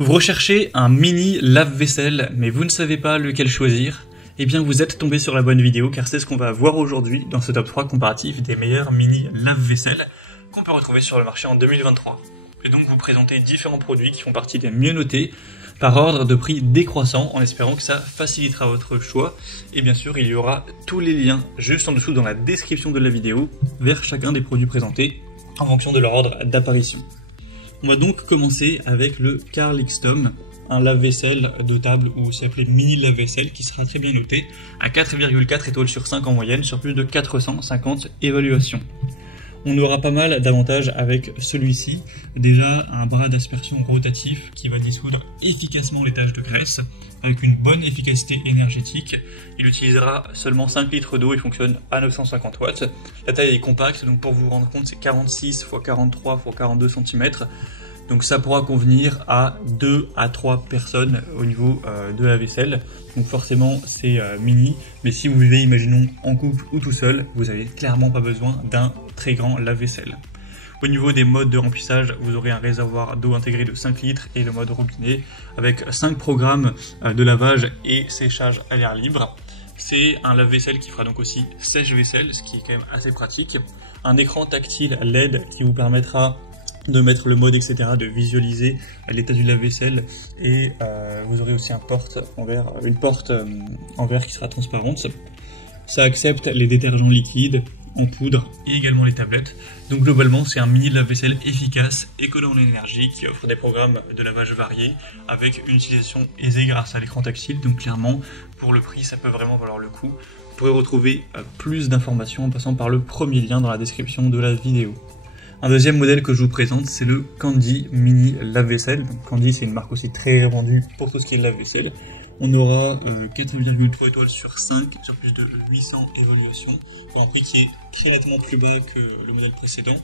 Vous recherchez un mini lave-vaisselle, mais vous ne savez pas lequel choisir? Eh bien vous êtes tombé sur la bonne vidéo, car c'est ce qu'on va voir aujourd'hui dans ce top 3 comparatif des meilleurs mini lave-vaisselle qu'on peut retrouver sur le marché en 2023. Et donc vous présenter différents produits qui font partie des mieux notés, par ordre de prix décroissant, en espérant que ça facilitera votre choix. Et bien sûr, il y aura tous les liens juste en dessous dans la description de la vidéo, vers chacun des produits présentés, en fonction de leur ordre d'apparition. On va donc commencer avec le Karl X-Tom, un lave-vaisselle de table ou c'est appelé mini lave-vaisselle qui sera très bien noté à 4,4 étoiles sur 5 en moyenne sur plus de 450 évaluations. On aura pas mal d'avantages avec celui-ci. Déjà un bras d'aspersion rotatif qui va dissoudre efficacement les taches de graisse avec une bonne efficacité énergétique. Il utilisera seulement 5 litres d'eau et fonctionne à 950 watts. La taille est compacte, donc pour vous rendre compte, c'est 46 x 43 x 42 cm. Donc ça pourra convenir à 2 à 3 personnes au niveau de la vaisselle. Donc forcément c'est mini, mais si vous vivez, imaginons, en couple ou tout seul, vous n'avez clairement pas besoin d'un très grand lave-vaisselle. Au niveau des modes de remplissage, vous aurez un réservoir d'eau intégré de 5 litres et le mode robinet avec 5 programmes de lavage et séchage à l'air libre. C'est un lave-vaisselle qui fera donc aussi sèche-vaisselle, ce qui est quand même assez pratique. Un écran tactile LED qui vous permettra de mettre le mode, etc., de visualiser l'état du lave-vaisselle, et vous aurez aussi une porte en verre qui sera transparente. Ça accepte les détergents liquides en poudre et également les tablettes. Donc globalement c'est un mini lave-vaisselle efficace, économe en énergie, qui offre des programmes de lavage variés avec une utilisation aisée grâce à l'écran tactile. Donc clairement pour le prix ça peut vraiment valoir le coup. Vous pourrez retrouver plus d'informations en passant par le premier lien dans la description de la vidéo. Un deuxième modèle que je vous présente, c'est le Candy Mini Lave-Vaisselle. Candy, c'est une marque aussi très répandue pour tout ce qui est lave-vaisselle. On aura 4,3 étoiles sur 5 sur plus de 800 évaluations pour un prix qui est très nettement plus bas que le modèle précédent.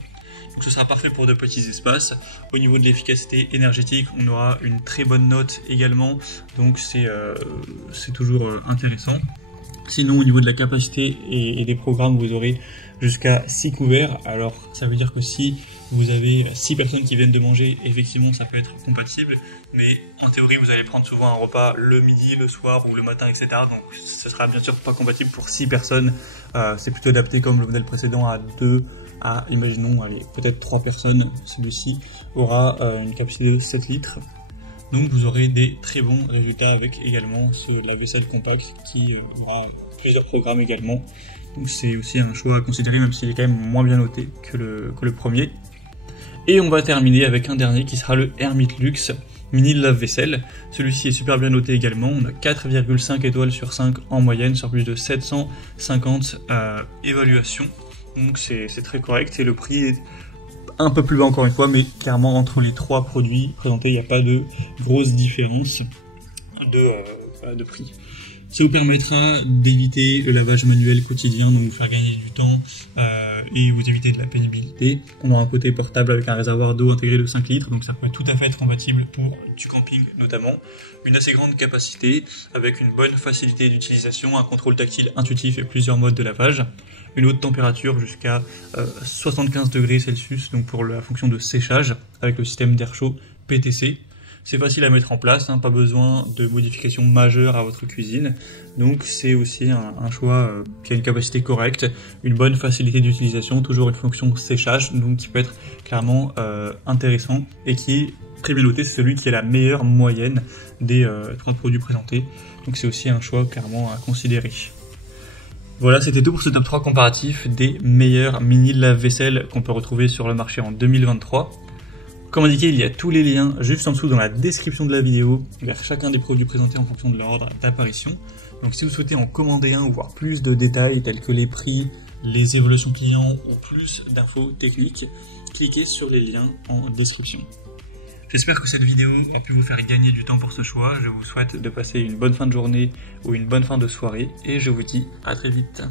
Donc ce sera parfait pour de petits espaces. Au niveau de l'efficacité énergétique, on aura une très bonne note également, donc c'est toujours intéressant. Sinon, au niveau de la capacité et des programmes, vous aurez jusqu'à 6 couverts. Alors, ça veut dire que si vous avez 6 personnes qui viennent de manger, effectivement, ça peut être compatible. Mais en théorie, vous allez prendre souvent un repas le midi, le soir ou le matin, etc. Donc, ce sera bien sûr pas compatible pour 6 personnes. C'est plutôt adapté comme le modèle précédent à 2 à, imaginons, allez, peut-être 3 personnes. Celui-ci aura une capacité de 7 litres. Donc vous aurez des très bons résultats avec également ce lave-vaisselle compact qui aura plusieurs programmes également. Donc c'est aussi un choix à considérer, même s'il est quand même moins bien noté que le premier. Et on va terminer avec un dernier qui sera le Hermit Luxe Mini Lave-Vaisselle. Celui-ci est super bien noté également. On a 4,5 étoiles sur 5 en moyenne sur plus de 750 évaluations. Donc c'est très correct et le prix est un peu plus bas encore une fois, mais clairement entre les trois produits présentés, il n'y a pas de grosse différence de prix. Ça vous permettra d'éviter le lavage manuel quotidien, donc vous faire gagner du temps et vous éviter de la pénibilité. On a un côté portable avec un réservoir d'eau intégré de 5 litres, donc ça peut tout à fait être compatible pour du camping notamment. Une assez grande capacité avec une bonne facilité d'utilisation, un contrôle tactile intuitif et plusieurs modes de lavage. Une haute température jusqu'à 75 degrés Celsius, donc pour la fonction de séchage avec le système d'air chaud PTC. C'est facile à mettre en place, pas besoin de modifications majeures à votre cuisine. Donc c'est aussi un choix qui a une capacité correcte, une bonne facilité d'utilisation, toujours une fonction séchage, donc qui peut être clairement intéressant et qui est très bien noté. C'est celui qui a la meilleure moyenne des 3 produits présentés. Donc c'est aussi un choix clairement à considérer. Voilà, c'était tout pour ce top 3 comparatif des meilleurs mini lave-vaisselle qu'on peut retrouver sur le marché en 2023. Comme indiqué, il y a tous les liens juste en dessous dans la description de la vidéo vers chacun des produits présentés en fonction de leur ordre d'apparition. Donc si vous souhaitez en commander un ou voir plus de détails tels que les prix, les évaluations clients ou plus d'infos techniques, cliquez sur les liens en description. J'espère que cette vidéo a pu vous faire gagner du temps pour ce choix. Je vous souhaite de passer une bonne fin de journée ou une bonne fin de soirée et je vous dis à très vite.